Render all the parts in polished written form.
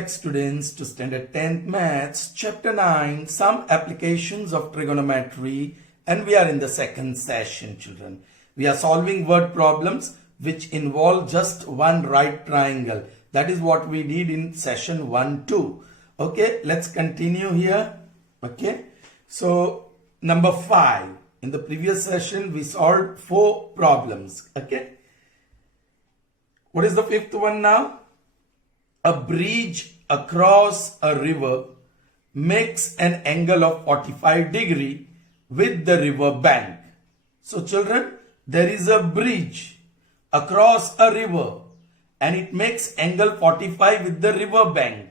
back students to standard 10th maths chapter 9 some applications of trigonometry, and we are in the second session children. We are solving word problems which involve just one right triangle. That is what we did in session 1-2. Okay, let's continue here. Okay, so number 5. In the previous session we solved 4 problems. Okay, what is the 5th one now? A bridge across a river makes an angle of 45 degree with the river bank. So children, there is a bridge across a river and it makes angle 45 with the river bank.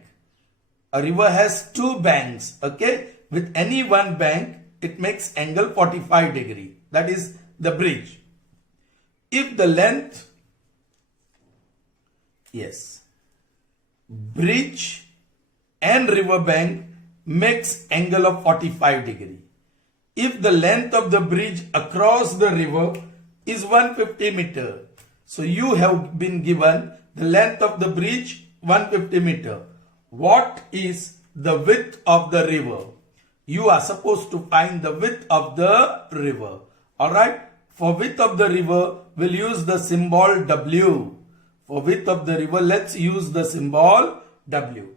A river has 2 banks, okay? With any one bank, it makes angle 45 degree. That is the bridge. If the length, bridge and river bank makes angle of 45 degree. If the length of the bridge across the river is 150 meter. So you have been given the length of the bridge 150 meter. What is the width of the river? You are supposed to find the width of the river. Alright. For width of the river, we'll use the symbol W. For width of the river, let's use the symbol W.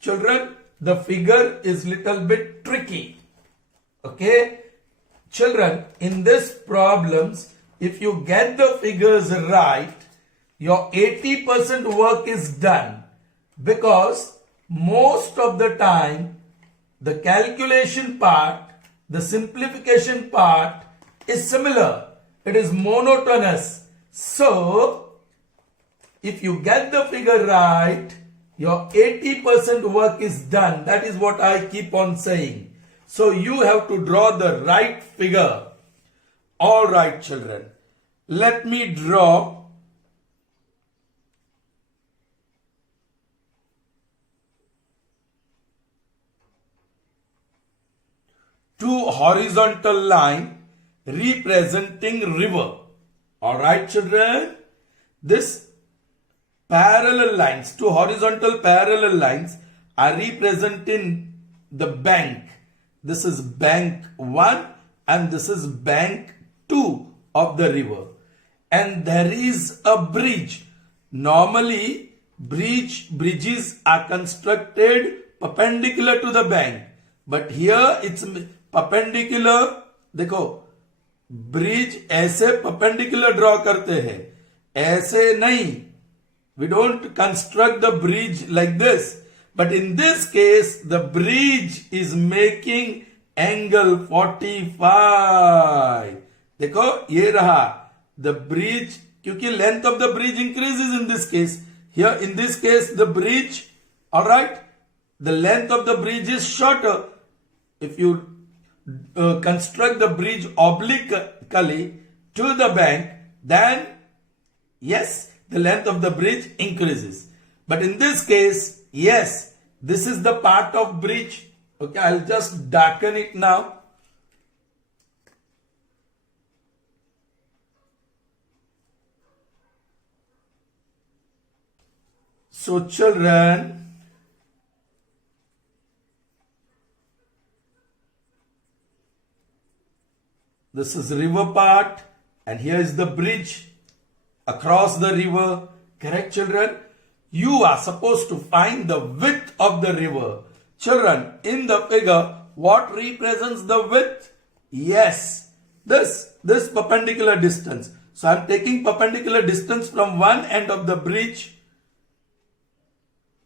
Children, the figure is little bit tricky. Okay? Children, in this problems, if you get the figures right, your 80% work is done. Because most of the time, the calculation part, the simplification part is similar. It is monotonous. So, if you get the figure right, your 80% work is done. That is what I keep on saying. So you have to draw the right figure. Alright children, let me draw two horizontal lines representing river. Alright children, this parallel lines, two horizontal parallel lines are representing the bank. This is bank 1 and this is bank 2 of the river. And there is a bridge. Normally, bridges are constructed perpendicular to the bank. But here it's perpendicular. देखो, bridge ऐसे perpendicular draw करते हैं. ऐसे नहीं. We don't construct the bridge like this. But in this case, the bridge is making angle 45. देखो, ये रहा. The bridge, क्योंकि length of the bridge increases in this case. Here, in this case, the bridge, alright, the length of the bridge is shorter. If you construct the bridge obliquely to the bank, then, yes, the length of the bridge increases. But in this case, yes, this is the part of bridge. Okay, I'll just darken it now. So children, this is river part and here is the bridge across the river. Correct children? You are supposed to find the width of the river. Children, in the figure, what represents the width? Yes, this perpendicular distance. So I am taking perpendicular distance from one end of the bridge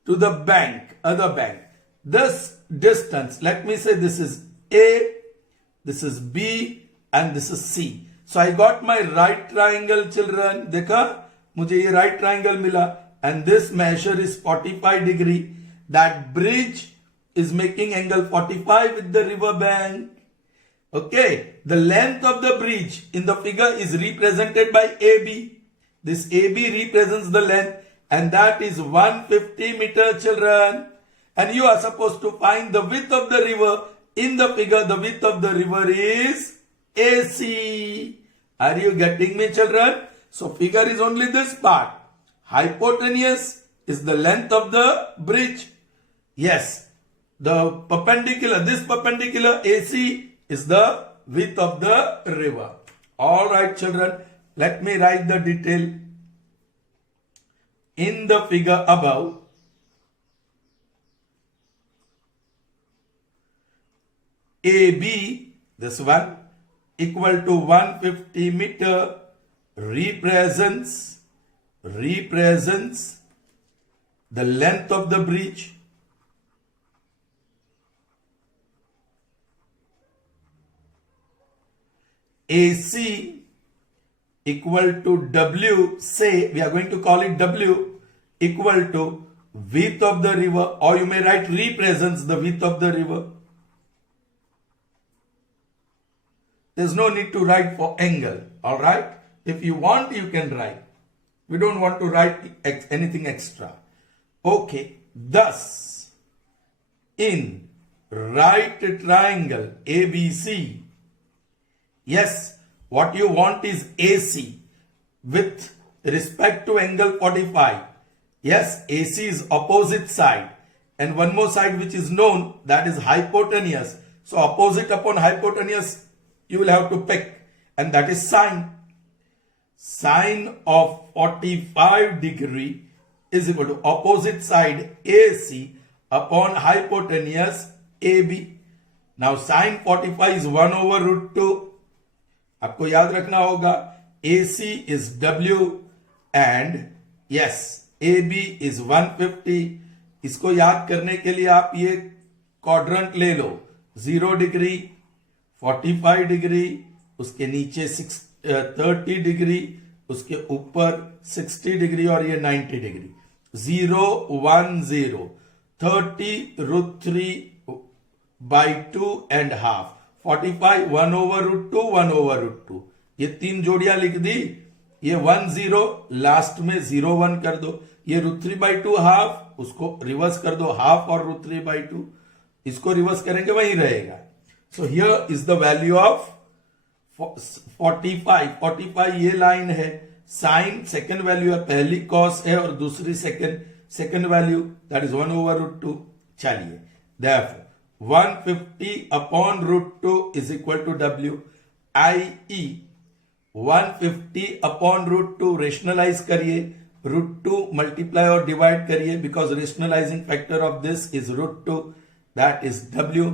to the bank, other bank. This distance, let me say this is A, this is B, and this is C. So I got my right triangle children. देखा मुझे ये right triangle मिला and this measure is 45 degree. That bridge is making angle 45 with the river bank. Okay, the length of the bridge in the figure is represented by AB. This AB represents the length and that is 150 meter children. And you are supposed to find the width of the river. In the figure, the width of the river is AC. Are you getting me children? So figure is only this part. Hypotenuse is the length of the bridge Yes, the perpendicular, this perpendicular AC is the width of the river. All right, children, let me write the detail. In the figure above, AB, this one, equal to 150 meter represents the length of the bridge. AC equal to W, say we are going to call it W, equal to width of the river, or you may write represents the width of the river. There's no need to write for angle, alright? If you want, you can write. We don't want to write anything extra. Okay, thus, in right triangle ABC, yes, what you want is AC with respect to angle 45. Yes, AC is opposite side. And one more side which is known, that is hypotenuse. So opposite upon hypotenuse, you will have to pick. And that is sine. Sine of 45 degree is equal to opposite side AC upon hypotenuse AB. Now sine 45 is 1 over root 2. आपको याद रखना होगा AC is W and yes AB is 150. इसको याद करने के लिए आप ये क्वाड्रेंट ले लो, 0 डिग्री, 45 डिग्री, उसके नीचे 30 डिग्री, उसके ऊपर 60 डिग्री और ये 90 degree. 0 1 0, 30 root 3 by 2 and half, 45 1 over root 2 1 over root 2. ये तीन जोड़ियां लिख दी. ये 1 0 लास्ट में 0 1 कर दो. ये root 3 by 2 हाफ, उसको रिवर्स कर दो, हाफ और root 3 by 2. इसको रिवर्स करेंगे वही रहेगा. So here is the value of 45. 45 ये लाइन है. साइन सेकेंड वैल्यू है, पहली कॉस है और दूसरी second value, that is 1 over root 2. चलिए, therefore 150 upon root 2 is equal to W, i.e. 150 upon root 2 rationalize करिए, root 2 multiply और divide करिए, because rationalizing factor of this is root 2, that is W.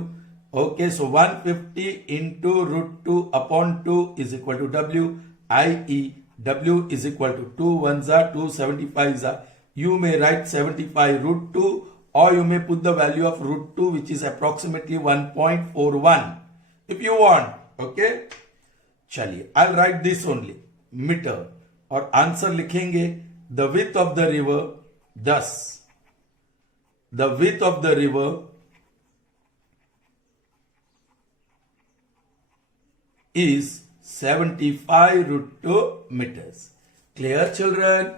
Okay, so 150 into root 2 upon 2 is equal to W, i.e. W is equal to 2 1s are 2 75s are. You may write 75 root 2, or you may put the value of root 2 which is approximately 1.41 if you want. Okay, चलिए, I'll write this only, meter, और answer लिखेंगे the width of the river. Thus the width of the river is 75 root 2 meters. Clear, children?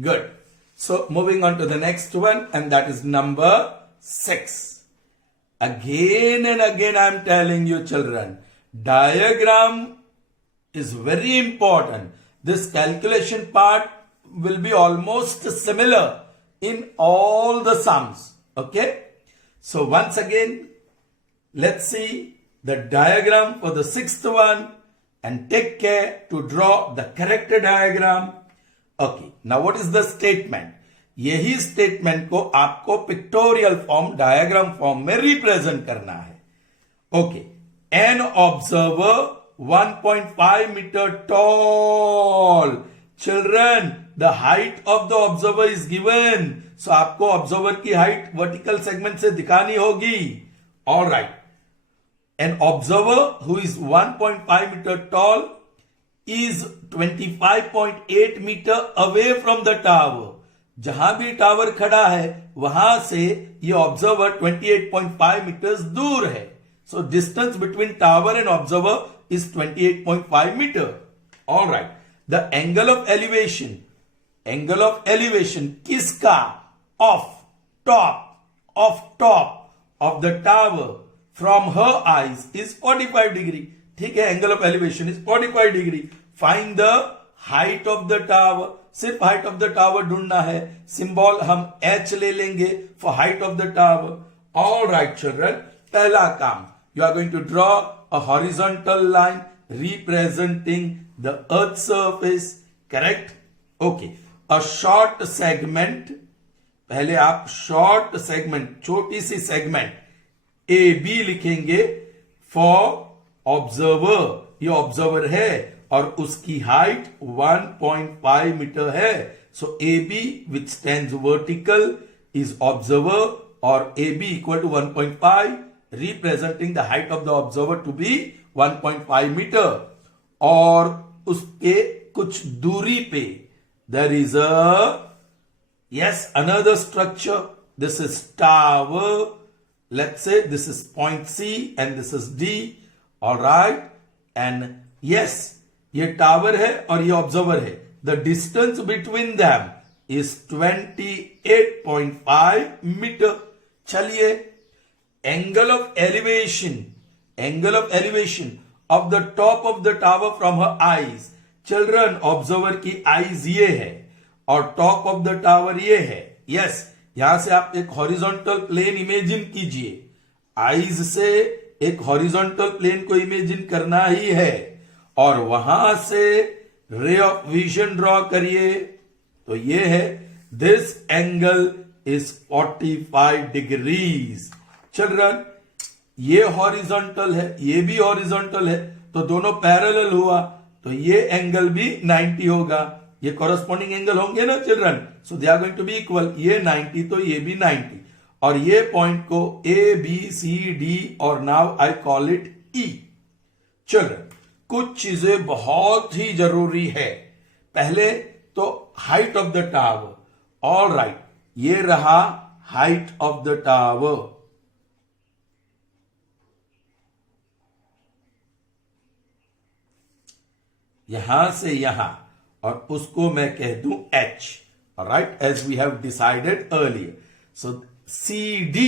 Good. So moving on to the next one, and that is number 6. Again and again I am telling you, children, diagram is very important. This calculation part will be almost similar in all the sums. Okay? So once again, let's see the diagram for the 6th one and take care to draw the correct diagram. Okay, now what is the statement? यही statement को आपको pictorial form, diagram form में represent करना है. Okay, an observer 1.5 metre tall. Children, the height of the observer is given, so आपको observer की height vertical segment से दिखानी होगी. Alright, an observer who is 1.5 metre tall is 25.8 meter away from the tower. जहां भी tower खड़ा है वहां से ये ऑब्जर्वर 28.5 meters दूर है. So distance between tower and observer is 28.5 meter. All right. The angle of elevation किसका? of top of the tower from her eyes is 45 degree. ठीक है, angle of elevation is 45 degree. Find the height of the tower. सिर्फ height of the tower ढूंढना है. Symbol हम H ले लेंगे for height of the tower. All right, children. पहला काम, you are going to draw a horizontal line representing the earth surface. Correct? Okay. A short segment. पहले आप short segment, छोटी सी segment AB लिखेंगे for observer. ये observer है और उसकी हाइट 1.5 मीटर है. सो AB which stands vertical is observer or AB equal to 1.5, representing the height of the observer to be 1.5 meter. और उसके कुछ दूरी पे there is another structure. This is tower. Let's say this is point C and this is D. All right. And yes, ये tower है और ये observer है. The distance between them is 28.5 metre. चलिए, angle of elevation of the top of the tower from her eyes. Children, observer की eyes ये है और टॉप ऑफ द टावर ये है. यस, यहां से आप एक हॉरिजॉन्टल प्लेन इमेजिन कीजिए. आईज से एक हॉरिजॉन्टल प्लेन को इमेजिन करना ही है और वहां से रे ऑफ विजन ड्रॉ करिए. तो ये है, this angle is 45 degrees. Children, ये हॉरिजॉन्टल है, ये भी हॉरिजॉन्टल है, तो दोनों पैरेलल हुआ, तो ये एंगल भी 90 होगा. ये कॉरेस्पॉन्डिंग एंगल होंगे ना children. So they are going to be equal. ये 90 तो ये भी 90 और ये पॉइंट को ए बी सी डी और now I call it E. Children, कुछ चीजें बहुत ही जरूरी है. पहले तो height of the tower. All right, ये रहा हाइट ऑफ द टावर. यहां से यहां और उसको मैं कह दूं h. Right, as we have decided earlier. So CD,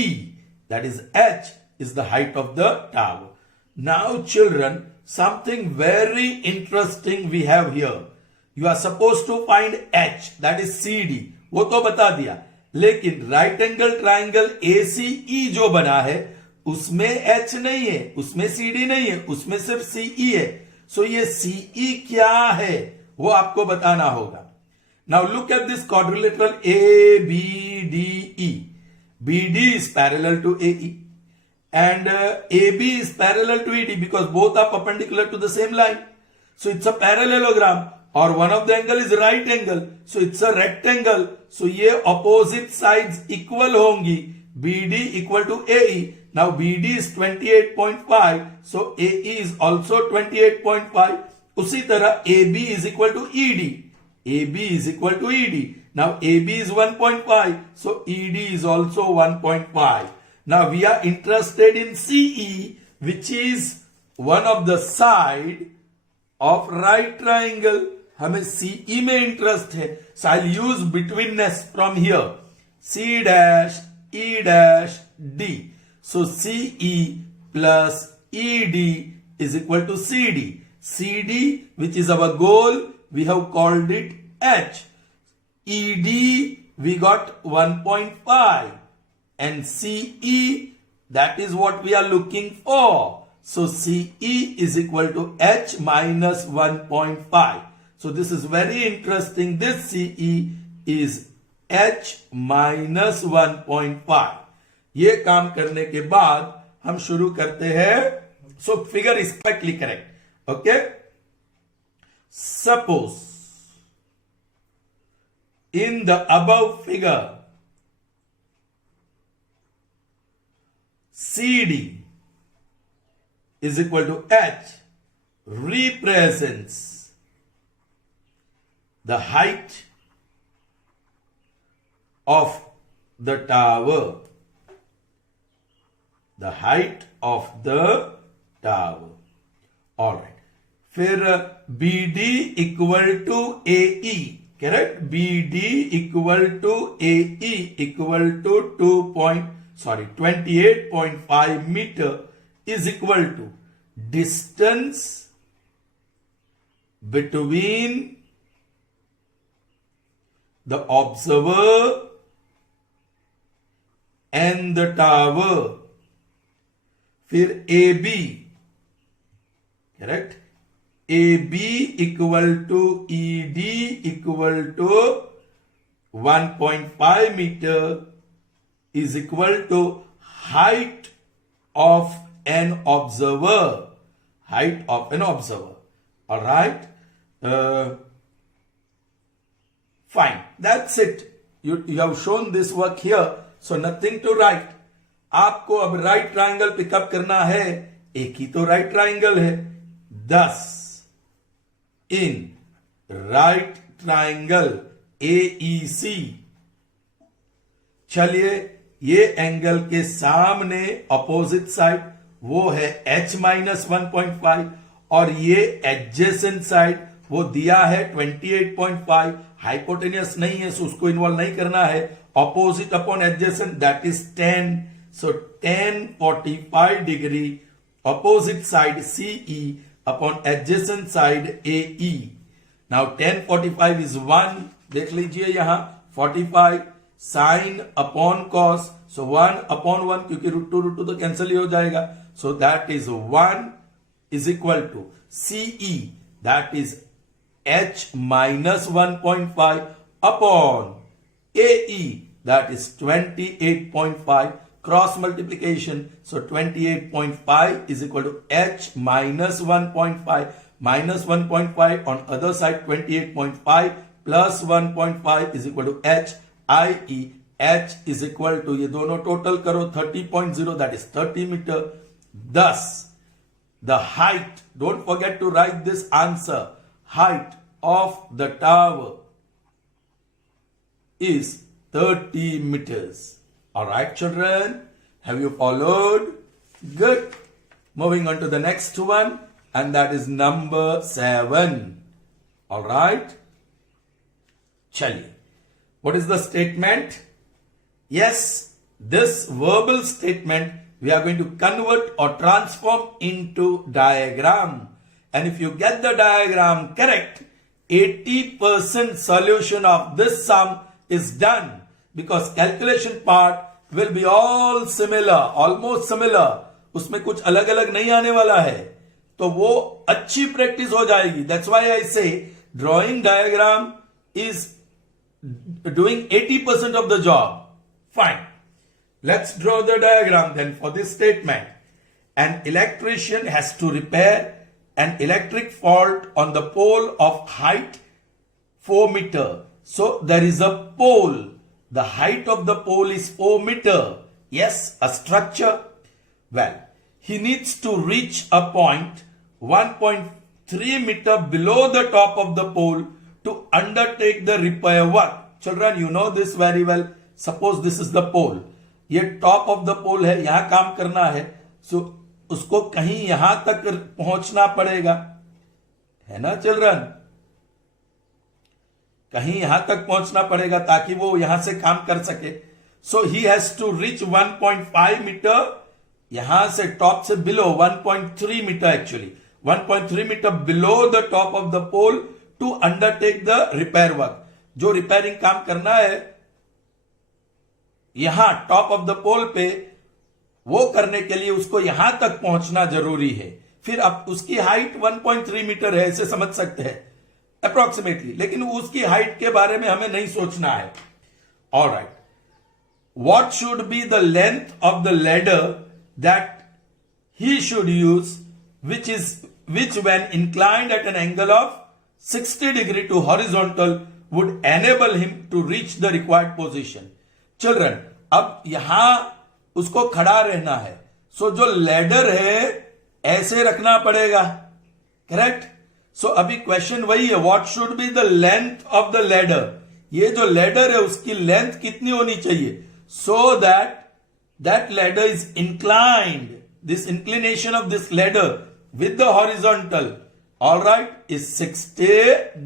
that is h, is the height of the tower. Now children, something very interesting we have here. You are supposed to find h, that is CD. वो तो बता दिया, लेकिन right angle triangle ACE जो बना है उसमें h नहीं है, उसमें CD नहीं है, उसमें सिर्फ CE है. सो ये CE क्या है वो आपको बताना होगा. Now look at this quadrilateral ABDE. BD is parallel to AE and AB is parallel to ED because both are perpendicular to the same line. So it's a parallelogram or one of the angle is right angle. So it's a rectangle. So ये opposite sides equal होंगी. BD equal to AE. Now BD is 28.5. So AE is also 28.5. उसी तरह AB is equal to ED. AB is equal to ED. Now AB is 1.5, so ED is also 1.5. Now we are interested in CE, which is one of the side of right triangle. हमें CE में interest है, so I'll use betweenness from here. C dash E dash D. So CE plus ED is equal to CD. CD, which is our goal, we have called it H. ED we got 1.5 and CE, that is what we are looking for. So CE is equal to H minus 1.5. So this is very interesting. This CE is H minus 1.5. ये काम करने के बाद हम शुरू करते हैं. So figure is perfectly correct. Okay. Suppose in the above figure, CD is equal to H represents the height of the tower. The height of the tower. All right. फिर BD equal to AE. Correct? BD equal to AE equal to 28.5 meter is equal to distance between the observer and the tower. फिर AB, correct? AB equal to ED equal to 1.5 meter is equal to height of an observer. Height of an observer. All right. Fine. That's it. You have shown this work here. So nothing to write. आपको अब right triangle pickup करना है. एक ही तो right triangle है. Thus, in right triangle AEC, चलिए ये angle के सामने अपोजिट साइड वो है h माइनस 1.5 और ये एडजेसेंट साइड वो दिया है 28.5. हाइपोटेनियस नहीं है सो उसको इन्वॉल्व नहीं करना है. Opposite upon adjacent that is 10. So 10 45 degree opposite side CE upon adjacent side AE. Now 10 45 is 1. देख लीजिए यहां 45 sin upon cos. So 1 upon 1 क्योंकि √2 तो कैंसिल ही हो जाएगा. So that is 1 is equal to CE that is H minus 1.5 upon AE that is 28.5. Cross multiplication. So 28.5 is equal to H minus 1.5 minus 1.5 on other side 28.5 plus 1.5 is equal to H, i.e. H is equal to ये दोनों total करो 30.0 that is 30 meter. Thus the height, don't forget to write this answer, height of the tower is 30 meters. All right, children, have you followed? Good. Moving on to the next one, and that is number 7. All right. Chaliye. What is the statement? Yes, this verbal statement we are going to convert or transform into diagram. And if you get the diagram correct, 80% solution of this sum is done. Because calculation part will be all similar, almost similar. उसमें कुछ अलग अलग नहीं आने वाला है तो वो अच्छी प्रैक्टिस हो जाएगी. That's why I say drawing diagram is doing 80% of the job. Fine. Let's draw the diagram then for this statement. An electrician has to repair an electric fault on the pole of height 4 meter. So there is a pole. The height of the pole is 4 meter. Yes, a structure. Well, he needs to reach a point 1.3 meter below the top of the pole to undertake the repair work. Children, you know this very well. Suppose this is the pole. ये top of the pole है, यहां काम करना है. So उसको कहीं यहां तक पहुंचना पड़ेगा. है ना children? कहीं यहां तक पहुंचना पड़ेगा ताकि वो यहां से काम कर सके. So he has to reach 1.5 metre. यहां से टॉप से below 1.3 metre actually 1.3 metre below the top of the pole to undertake the repair work. जो रिपेयरिंग काम करना है यहां टॉप ऑफ द पोल पे वो करने के लिए उसको यहां तक पहुंचना जरूरी है. फिर अब उसकी हाइट 1.3 मीटर है ऐसे समझ सकते हैं अप्रोक्सीमेटली. लेकिन उसकी हाइट के बारे में हमें नहीं सोचना है. Alright. What should be the length of the ladder that he should use which when inclined at an angle of 60 degree to horizontal would enable him to reach the required position. Children, अब यहां उसको खड़ा रहना है. सो जो ladder है ऐसे रखना पड़ेगा. करेक्ट. सो अभी क्वेश्चन वही है, what should be the length of the ladder. ये जो लैडर है उसकी लेंथ कितनी होनी चाहिए so that ladder is inclined. This inclination of this ladder with the horizontal, all right, is 60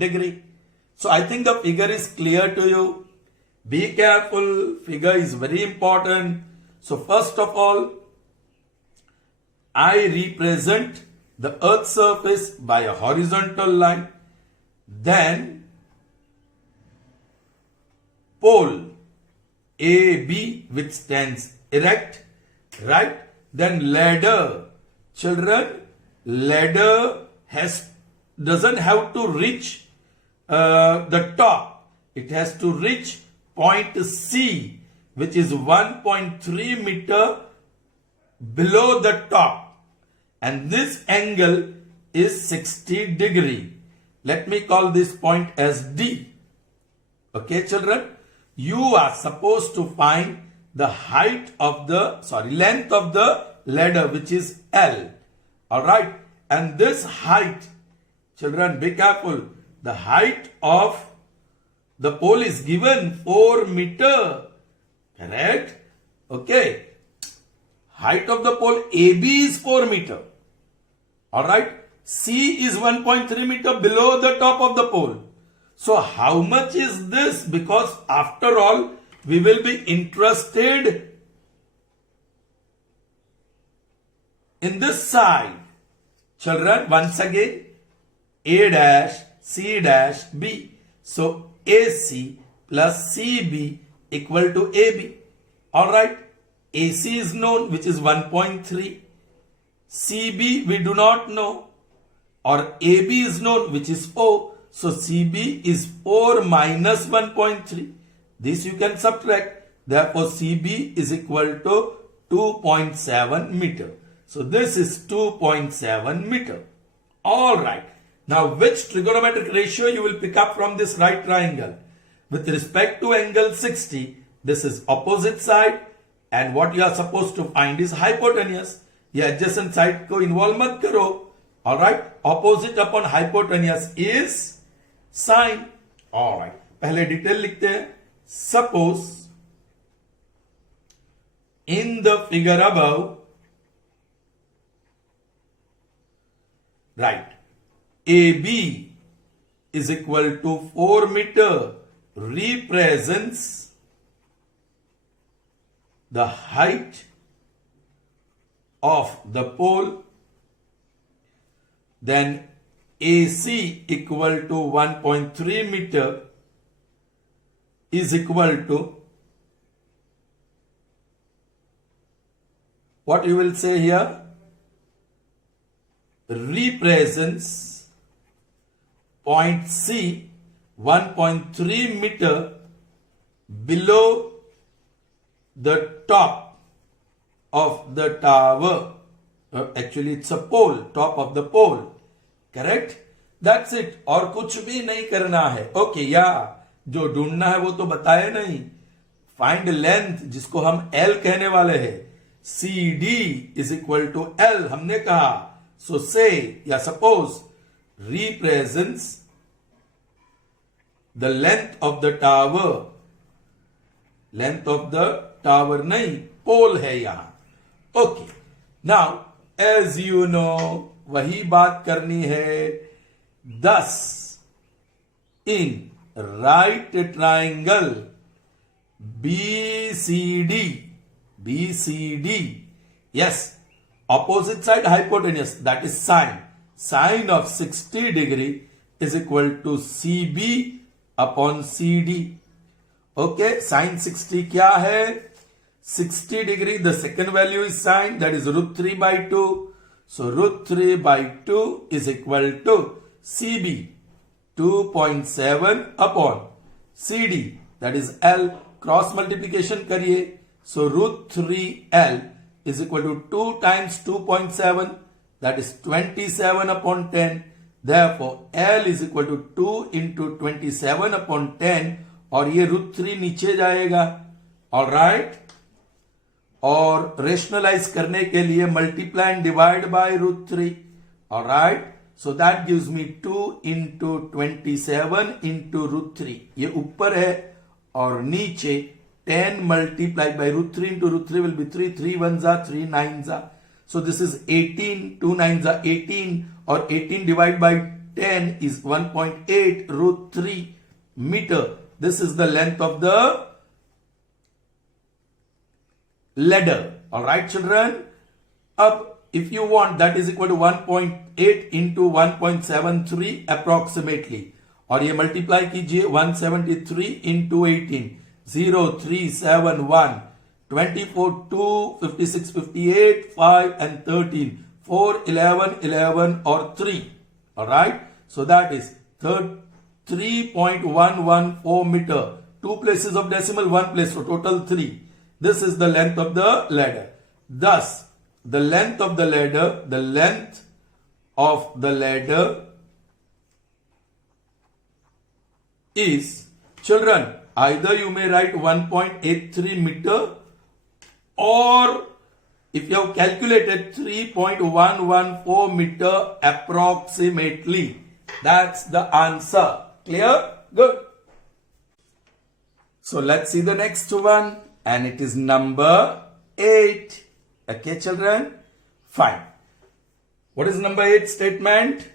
degree. So I think the figure is clear to you. Be careful, figure is very important. So first of all, I represent the earth's surface by a horizontal line. Then pole AB which stands erect, right? Then ladder. Children, ladder doesn't have to reach the top. It has to reach point C, which is 1.3 meter below the top. And this angle is 60 degree. Let me call this point as D. Okay, children? You are supposed to find the length of the ladder, which is L. Alright? And this height, children, be careful. The height of the pole is given 4 meter. Correct? Okay. Height of the pole AB is 4 meter. Alright? C is 1.3 meter below the top of the pole. So how much is this? Because after all, we will be interested in this side. Children, once again, A dash, C dash, B. So AC plus CB equal to AB. Alright, AC is known, which is 1.3. CB we do not know. Or AB is known, which is 4. So CB is 4 minus 1.3. This you can subtract. Therefore, CB is equal to 2.7 meter. So this is 2.7 meter. Alright. Now, which trigonometric ratio you will pick up from this right triangle? With respect to angle 60, this is opposite side. And what you are supposed to find is hypotenuse. ये adjacent side को involve मत करो. Alright. Opposite upon hypotenuse is sine. Alright. पहले detail लिखते हैं. Suppose in the figure above, right, AB is equal to 4 meter represents the height of the pole, then AC equal to 1.3 meter is equal to, what you will say here, represents point C 1.3 meter below the top of the tower. Actually it's a pole, top of the pole. Correct? That's it. और कुछ भी नहीं करना है. Okay, yeah. जो ढूंढना है वो तो बताया नहीं. Find length, जिसको हम L कहने वाले हैं. CD is equal to L हमने कहा. So say या suppose represents the length of the tower. Length of the tower नहीं, pole है यहाँ. Okay. Now, as you know, वही बात करनी है. Thus, in right triangle BCD, yes, opposite side hypotenuse, that is sine. Sine of 60 degree is equal to CB upon CD. Okay, sine 60 क्या है? 60 degree, the second value is sine, that is root 3 by 2. So root 3 by 2 is equal to CB, 2.7 upon CD, that is L. Cross multiplication करिए. So root 3L is equal to 2 times 2.7, that is 27 upon 10. Therefore, L is equal to 2 into 27 upon 10, और ये root 3 नीचे जाएगा. Alright? और rationalise करने के लिए multiply and divide by root 3. Alright, so that gives me 2 into 27 into root 3. ये ऊपर है और नीचे 10 multiplied by root 3 into root 3 will be 3. 3 1s are 3 9s are. So this is 18. 2 9s are 18, or 18 divided by 10 is 1.8 root 3 meter. This is the length of the ladder. Alright children. Up, if you want, that is equal to 1.8 into 1.73 approximately. और ये multiply कीजिए 173 into 18, 0371. 24, 2, 56, 58, 5 and 13. 4, 11, 11 or 3. Alright. So that is 3.114 meter. 2 places of decimal, 1 place. So total 3. This is the length of the ladder. Thus, the length of the ladder is, children, either you may write 1.83 meter, or if you have calculated 3.114 meter approximately. That's the answer. Clear? Good. So let's see the next one, and it is number 8. Okay, children? Fine. What is number 8 statement?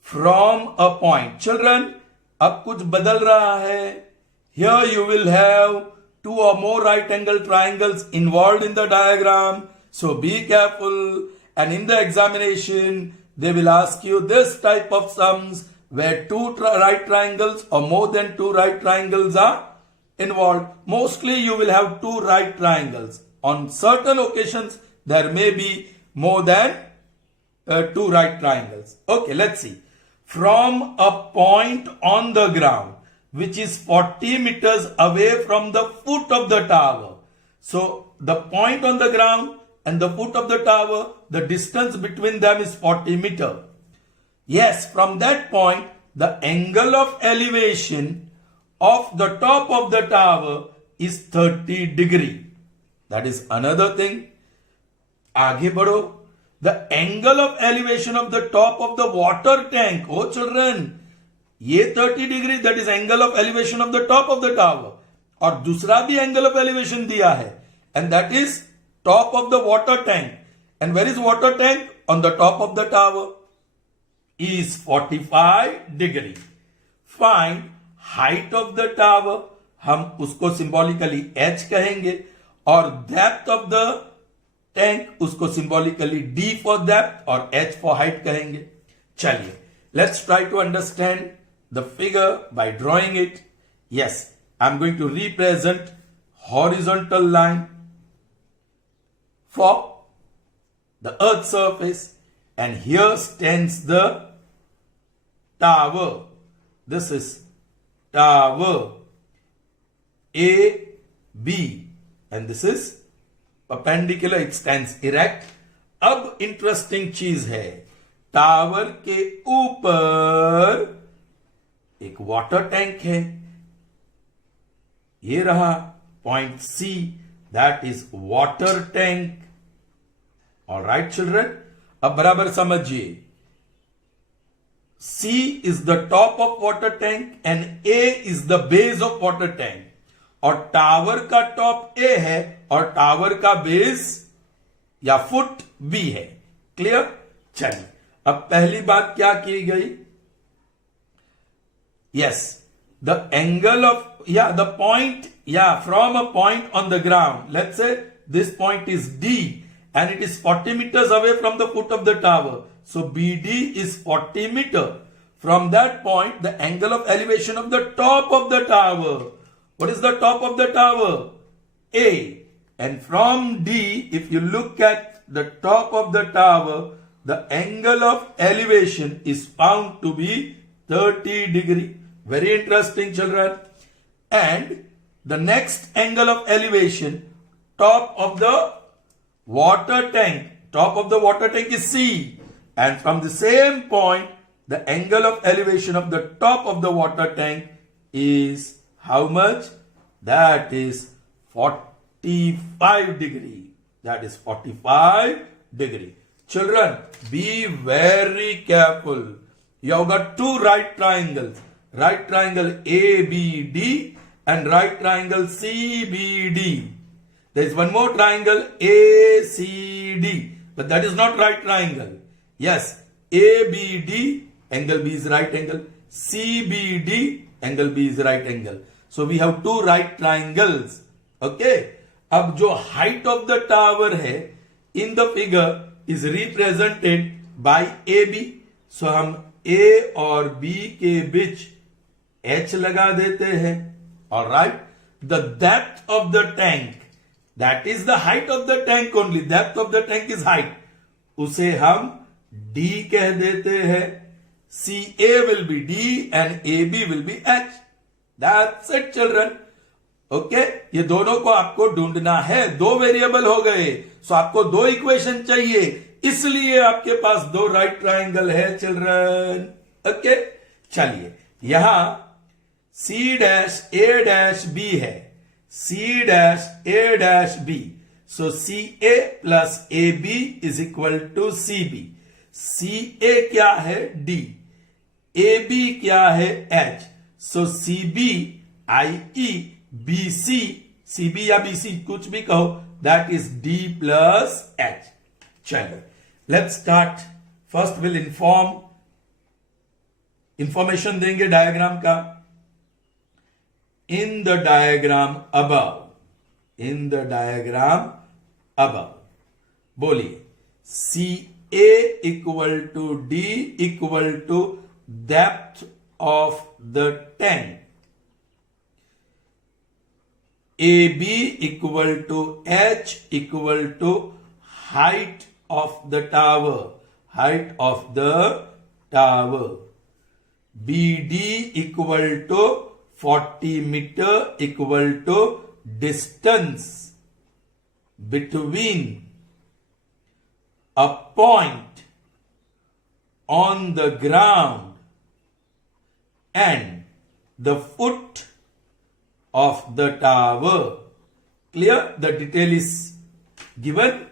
From a point. Children, अब कुछ बदल रहा है. Here you will have 2 or more right angle triangles involved in the diagram. So be careful, and in the examination they will ask you this type of sums where 2 right triangles or more than 2 right triangles are involved. Mostly you will have 2 right triangles. On certain occasions there may be more than 2 right triangles. Okay, let's see. From a point on the ground which is 40 meters away from the foot of the tower. So the point on the ground and the foot of the tower, the distance between them is 40 meters. Yes, from that point, the angle of elevation of the top of the tower is 30 degree. That is another thing. आगे बढ़ो. The angle of elevation of the top of the water tank. Oh children, ये 30 degree, that is angle of elevation of the top of the tower. और दूसरा भी angle of elevation दिया है, and that is top of the water tank. And where is water tank? On the top of the tower. Is 45 degree. Find height of the tower. हम उसको symbolically h कहेंगे, और depth of the tank उसको symbolically d for depth और h for height कहेंगे. चलिए, let's try to understand the figure by drawing it. Yes, I'm going to represent horizontal line for the earth's surface, and here stands the tower. This is tower A, B, and this is perpendicular, it stands erect. अब interesting चीज है, tower के ऊपर एक water tank है. ये रहा point C, that is water tank. Alright children, अब बराबर समझिए. C is the top of water tank and A is the base of water tank. और टावर का टॉप A है और टावर का बेस या फुट B है. क्लियर? चलिए, अब पहली बात क्या की गई? Yes, the angle of, the point, from a point on the ground. Let's say this point is D and it is 40 meters away from the foot of the tower. So BD is 40 meter. From that point, the angle of elevation of the top of the tower. What is the top of the tower? A. And from D, if you look at the top of the tower, the angle of elevation is found to be 30 degree. Very interesting, children. And the next angle of elevation, top of the water tank. Top of the water tank is C. And from the same point, the angle of elevation of the top of the water tank is how much? That is 45 degree. That is 45 degree. Children, be very careful. You have got two right triangles. Right triangle ABD and right triangle CBD. There is one more triangle ACD. But that is not right triangle. Yes, ABD, angle B is right angle. CBD, angle B is right angle. So we have two right triangles. Okay. अब जो height of the tower है in the figure is represented by AB. So हम A और B के बीच H लगा देते हैं. Alright. The depth of the tank. That is the height of the tank only, depth of the tank is height, उसे हम D कह देते हैं. CA will be D and AB will be H. That's it children. Okay ये दोनों को आपको ढूंढना है. दो वेरिएबल हो गए, सो आपको दो इक्वेशन चाहिए, इसलिए आपके पास दो राइट ट्राइंगल है चिल्ड्रन. ओके चलिए यहां C dash A dash B है, C dash A dash B, so CA plus AB is equal to CB. CA क्या है D, AB क्या है H, सो CB IE BC, CB या BC कुछ भी कहो, that is D plus H. चलो let's start. First will information देंगे डायग्राम का. इन द डायग्राम अबव बोलिए CA equal to D equal to depth of the tank, AB equal to H equal to height of the tower, BD equal to 40 meter equal to distance between a point on the ground and the foot of the tower. Clear? The detail is given.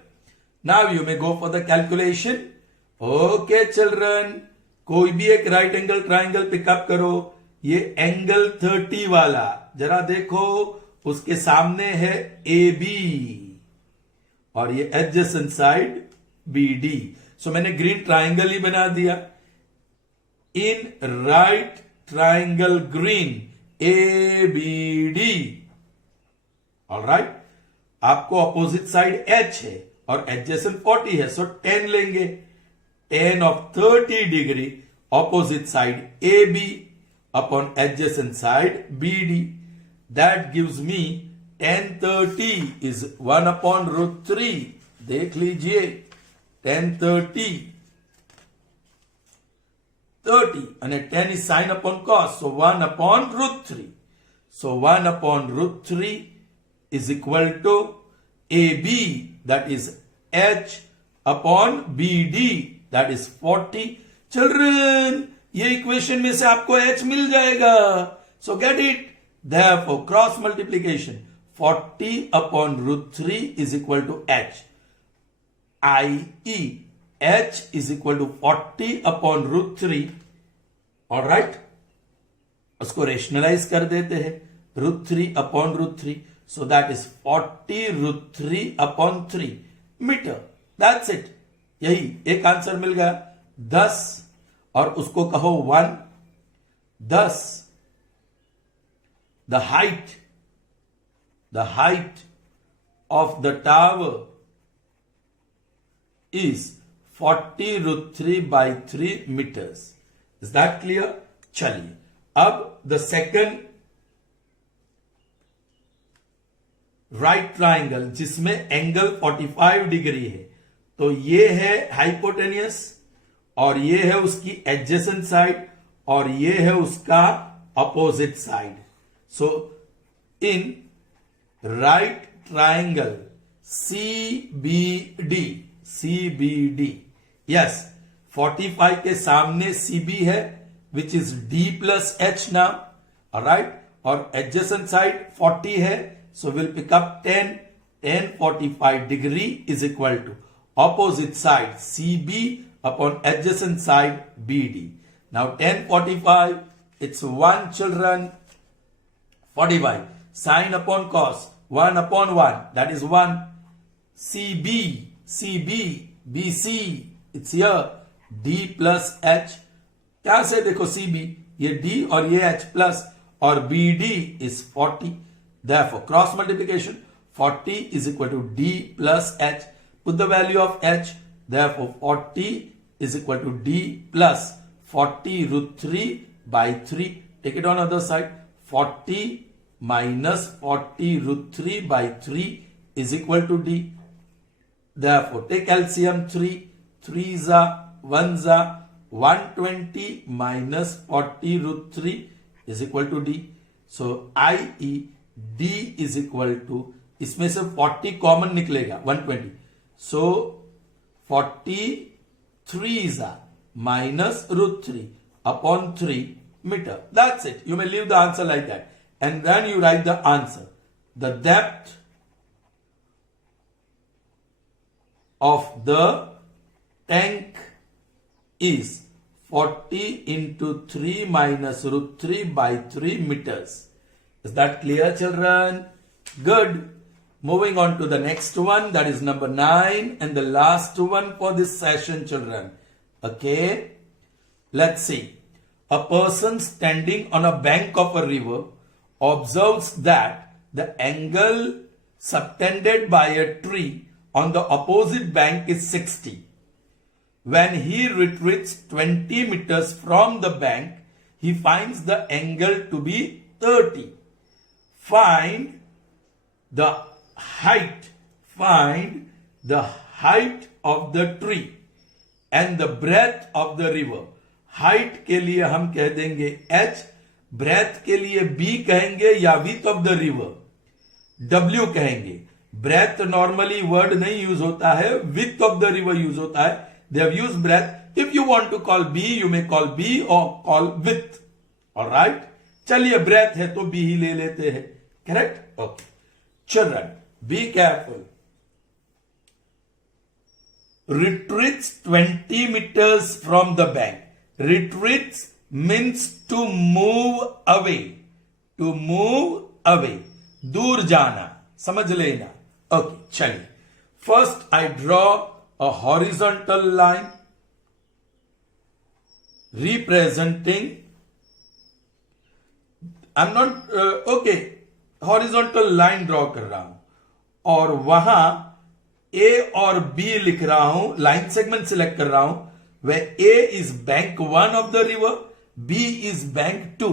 Now you may go for the calculation. Okay children, कोई भी एक right angle triangle pickup करो. ये angle 30 वाला जरा देखो, उसके सामने है AB और ये एडजेसेंट साइड BD. सो मैंने ग्रीन ट्राइंगल ही बना दिया. इन right triangle green ABD. Alright, आपको अपोजिट साइड H है और एडजेसेंट 40 है, सो 10 लेंगे. tan of 30 degree opposite side AB upon adjacent side BD. That gives me tan 30 is 1 upon √3. देख लीजिए tan 30 અને 10 is sin upon cos, so 1 upon √3. So 1 upon √3 is equal to AB, that is H upon BD, that is 40. Children, ये equation में से आपको H मिल जाएगा. So get it. Therefore cross multiplication 40 upon √3 is equal to H. i.e. H is equal to 40 upon √3. Alright, उसको rationalise कर देते हैं. √3 upon √3, so that is 40 √3 upon 3 metre. That's it. यही एक आंसर मिल गया. 10 और उसको कहो 1. 10 the height of the tower is 40 √3 by 3 meters. Is that clear? चलिए अब the second right triangle जिसमें एंगल 45 डिग्री है, तो ये है हाइपोटेनियस और ये है उसकी एडजेसेंट साइड और ये है उसका opposite side. So in right triangle CBD, yes 45 के सामने CB है which is D plus H now. Alright, और एडजेसेंट साइड 40 है, so will pick up 10 45 degree is equal to opposite side CB upon adjacent side BD. Now 10 45 it's 1 children. 45 sin upon cos 1 upon 1, that is 1. CB BC, it's here D plus H. क्या से देखो CB, ये D और ये H plus और BD is 40. Therefore cross multiplication 40 is equal to D plus H. Put the value of H. Therefore 40 is equal to D plus 40 √3 by 3. Take it on other side. 40 minus 40 √3 by 3 is equal to D. Therefore, take LCM 3. 3 za, 1 za, 120 minus 40 root 3 is equal to D. So, i.e. D is equal to, इसमें से 40 common निकलेगा 120. So, 43 za minus root 3 upon 3 meter. That's it. You may leave the answer like that. And then you write the answer. The depth of the tank is 40 into 3 minus root 3 by 3 meters. Is that clear, children? Good. Moving on to the next one, that is number 9 and the last one for this session, children. Okay. Let's see. A person standing on a bank of a river observes that the angle subtended by a tree on the opposite bank is 60. When he retreats 20 meters from the bank, he finds the angle to be 30. Find the height of the tree and the breadth of the river. Height के लिए हम कह देंगे h, breadth के लिए b कहेंगे या width of the river w कहेंगे. Breadth normally word नहीं यूज होता है, width of the river use होता है. They have used breadth. If you want to call b, you may call b or call width. All right. चलिए breadth है तो b ही ले लेते हैं. Correct? Okay. Children, be careful. Retreats 20 meters from the bank. Retreats means to move away. To move away. दूर जाना. समझ लेना. Okay, चलिए. First, I draw a horizontal line representing, I'm not, horizontal line draw कर रहा हूं और वहां A और B लिख रहा हूं, लाइन सेगमेंट सिलेक्ट कर रहा हूं. where A is bank 1 of the river, B is bank 2.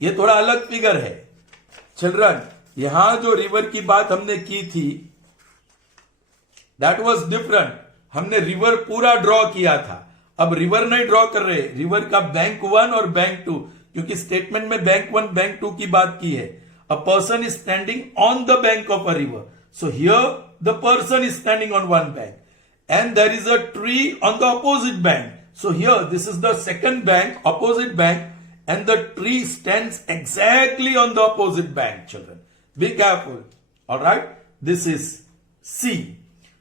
ये थोड़ा अलग फिगर है. चिल्ड्रन, यहां जो रिवर की बात हमने की थी, दैट वॉज डिफरेंट. हमने रिवर पूरा ड्रॉ किया था. अब रिवर नहीं ड्रॉ कर रहे, रिवर का बैंक 1 और बैंक 2, क्योंकि स्टेटमेंट में बैंक 1 बैंक 2 की बात की है. A person is standing on the bank of a river. So here the person is standing on one bank and there is a tree on the opposite bank. So here this is the second bank, opposite bank, and the tree stands exactly on the opposite bank, children. Be careful. All right. This is C.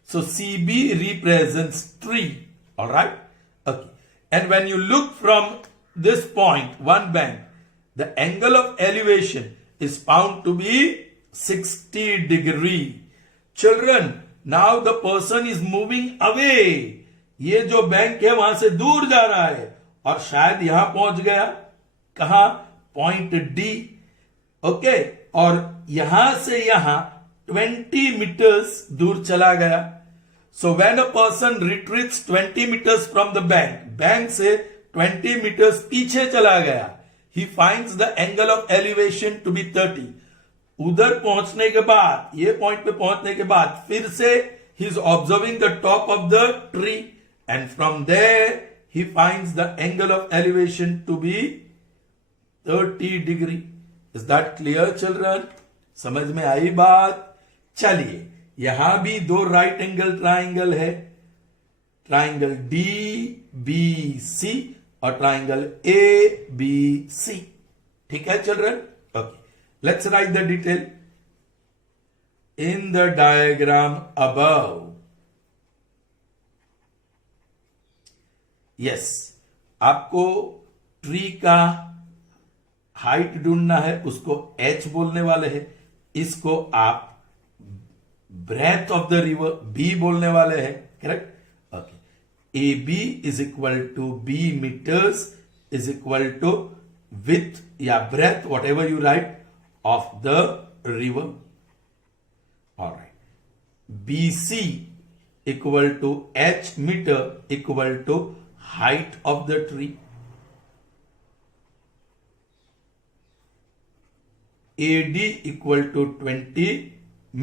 So CB represents tree. All right. Okay. And when you look from this point, one bank, the angle of elevation is found to be 60 degree. Children, now the person is moving away. ये जो bank है वहां से दूर जा रहा है और शायद यहां पहुंच गया. कहा? Point D. ओके. और यहां से यहां 20 मीटर्स दूर चला गया. So when a person retreats 20 metres from the bank, bank से 20 मीटर्स पीछे चला गया, he finds the angle of elevation to be 30. उधर पहुंचने के बाद, ये पॉइंट पे पहुंचने के बाद फिर से he is observing the top of the tree and from there he finds the angle of elevation to be 30 degree. Is that clear children? समझ में आई बात? चलिए, यहां भी दो राइट एंगल ट्राइंगल है, ट्राइंगल डी बी सी और ट्राइंगल ए बी सी. ठीक है children? Okay. Let's write the detail. In the diagram above, yes, आपको ट्री का हाइट ढूंढना है, उसको h बोलने वाले हैं. इसको आप breadth of the river b बोलने वाले हैं. Correct? Okay. A B is equal to b metres is equal to with या breadth, whatever you write, of the river. All right. BC equal to h meter equal to height of the tree. AD equal to 20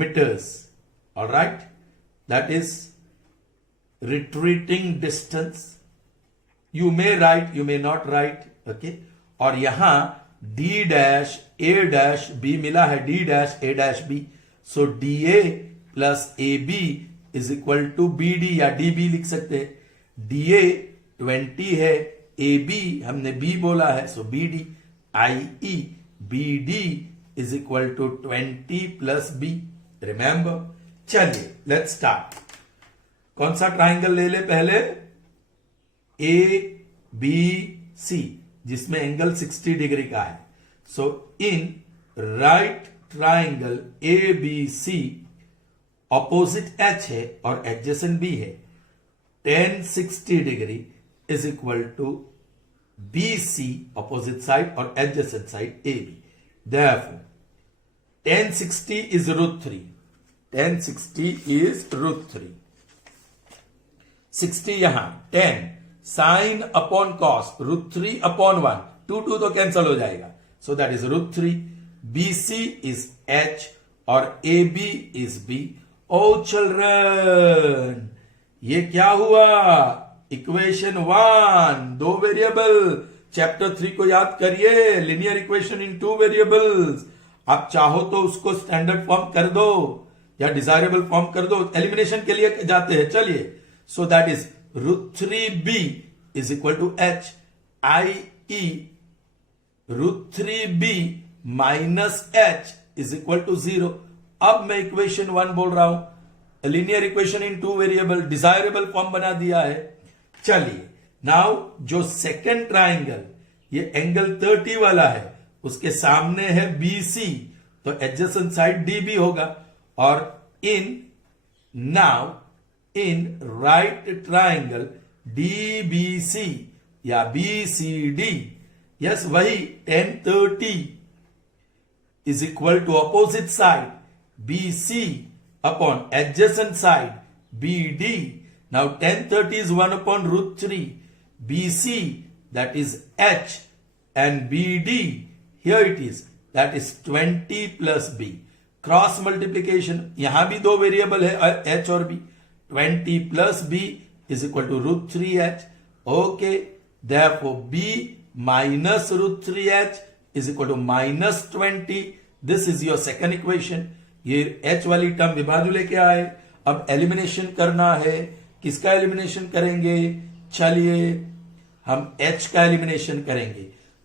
meters All right, that is retreating distance. You may write, you may not write. Okay, और यहां d dash a dash b मिला है, d dash a dash b. So da plus ab is equal to bd या db लिख सकते हैं. da 20 है, ab हमने b बोला है, so bd, i.e. bd is equal to 20 plus b. Remember? चलिए let's start. कौन सा ट्राइंगल ले ले पहले? ए बी सी, जिसमें एंगल 60 डिग्री का है. So in right triangle A B C opposite H है और एडजेसेंट बी है. tan 60 degree is equal to B C opposite side और adjacent side A B. Therefore, tan 60 is root 3. Tan 60 is root 3. 60 यहां 10 sin upon cos root 3 upon 1. 2 तो cancel हो जाएगा. So that is root 3. BC is H और AB is B. Oh children, ये क्या हुआ? Equation 1, 2 variable. Chapter 3 को याद करिए, लिनियर इक्वेशन इन 2 वेरिएबल्स. आप चाहो तो उसको स्टैंडर्ड फॉर्म कर दो या डिजायरेबल फॉर्म कर दो. एलिमिनेशन के लिए जाते हैं. चलिए, so that is root 3b is equal to H, i.e. Root 3b minus H is equal to 0. अब मैं इक्वेशन 1 बोल रहा हूं, linear equation in 2 variable, desirable form बना दिया है. चलिए, नाउ जो सेकेंड ट्राइंगल ये एंगल 30 वाला है, उसके सामने है BC, तो एडजेसेंट साइड DB होगा. और now in right triangle DBC या BCD, यस वही tan 30 is equal to opposite side BC upon adjacent side BD. Now tan 30 is 1 upon root 3. BC, that is H, and BD, here it is, that is 20 plus B. Cross multiplication, यहां भी 2 variable है H और B. 20 plus B is equal to root 3H. Okay, therefore B minus root 3H is equal to minus 20. This is your second equation. ये H वाली term विभाजु लेके आए. अब elimination करना है. किसका एलिमिनेशन करेंगे? चलिए हम H का एलिमिनेशन करेंगे.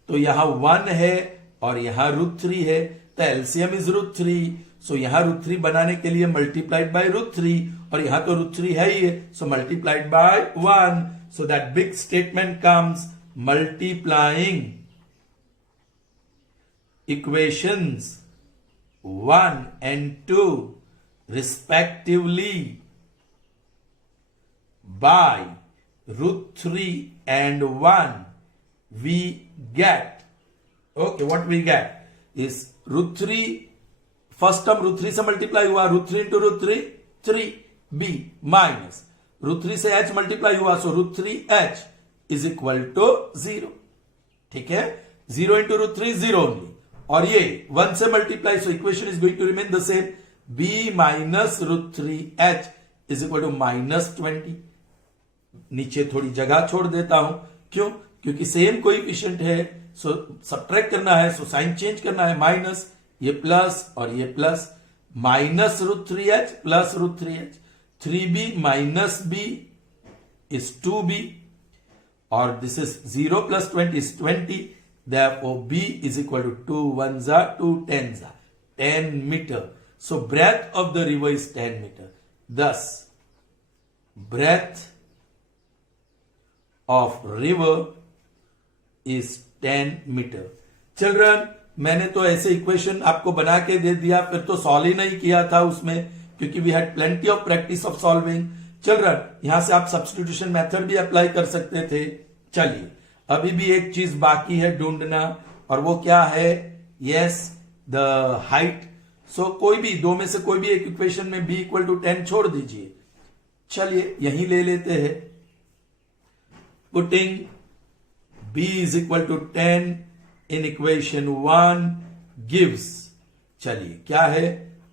तो यहां 1 है और यहां रूट 3 है, तो एलसीएम इज रूट 3. सो यहां रूट 3 बनाने के लिए मल्टीप्लाइड बाय रूट 3, और यहां तो रूट 3 है ही है, so multiplied by 1. So that big statement comes multiplying equations 1 and 2 respectively by root 3 and 1, we get, okay, what we get is root 3, first term root 3 से मल्टीप्लाई हुआ, root 3 into root 3 3b minus root 3 से h multiply हुआ, so root 3h is equal to 0. ठीक है, 0 into root 3 0 only. और ये 1 से multiply, so equation is going to remain the same. b minus root 3h is equal to minus 20. नीचे थोड़ी जगह छोड़ देता हूं, क्यों? क्योंकि सेम कोएफिशिएंट है, सो सब्ट्रैक्ट करना है, सो साइन चेंज करना है. माइनस, ये प्लस और ये plus, minus root 3h plus root 3h. 3b minus b is 2b, और this is 0 plus 20 is 20. Therefore, B is equal to 2 1s are 2 10s are 10 meter. So, breadth of the river is 10 meter. Thus, breadth of river is 10 meter. Children, मैंने तो ऐसे equation आपको बना के दे दिया, फिर तो सॉल्व ही नहीं किया था उसमें, क्योंकि we had plenty of practice of solving. Children, यहां से आप सब्स्टिट्यूशन मेथड भी अप्लाई कर सकते थे. चलिए, अभी भी एक चीज बाकी है ढूंढना, और वो क्या है? Yes, the height. सो कोई भी दो में से कोई भी एक इक्वेशन में b इक्वल टू 10 छोड़ दीजिए. चलिए यही ले लेते हैं. Putting b is equal to 10 in equation 1 gives, चलिए क्या है?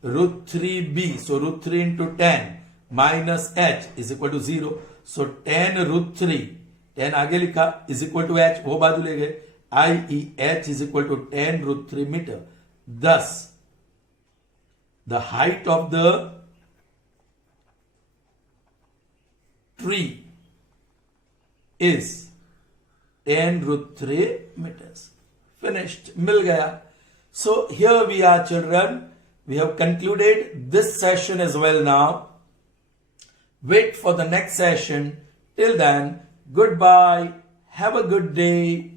root 3b. So root 3 into 10 minus h is equal to 0. So 10 root 3, 10 आगे लिखा is equal to h, वो बाजू ले गए, i.e. h is equal to 10 root 3 meter. Thus, the height of the tree is 10 root 3 meters. Finished. मिल गया. So here we are, children. We have concluded this session as well now. Wait for the next session. Till then, goodbye. Have a good day.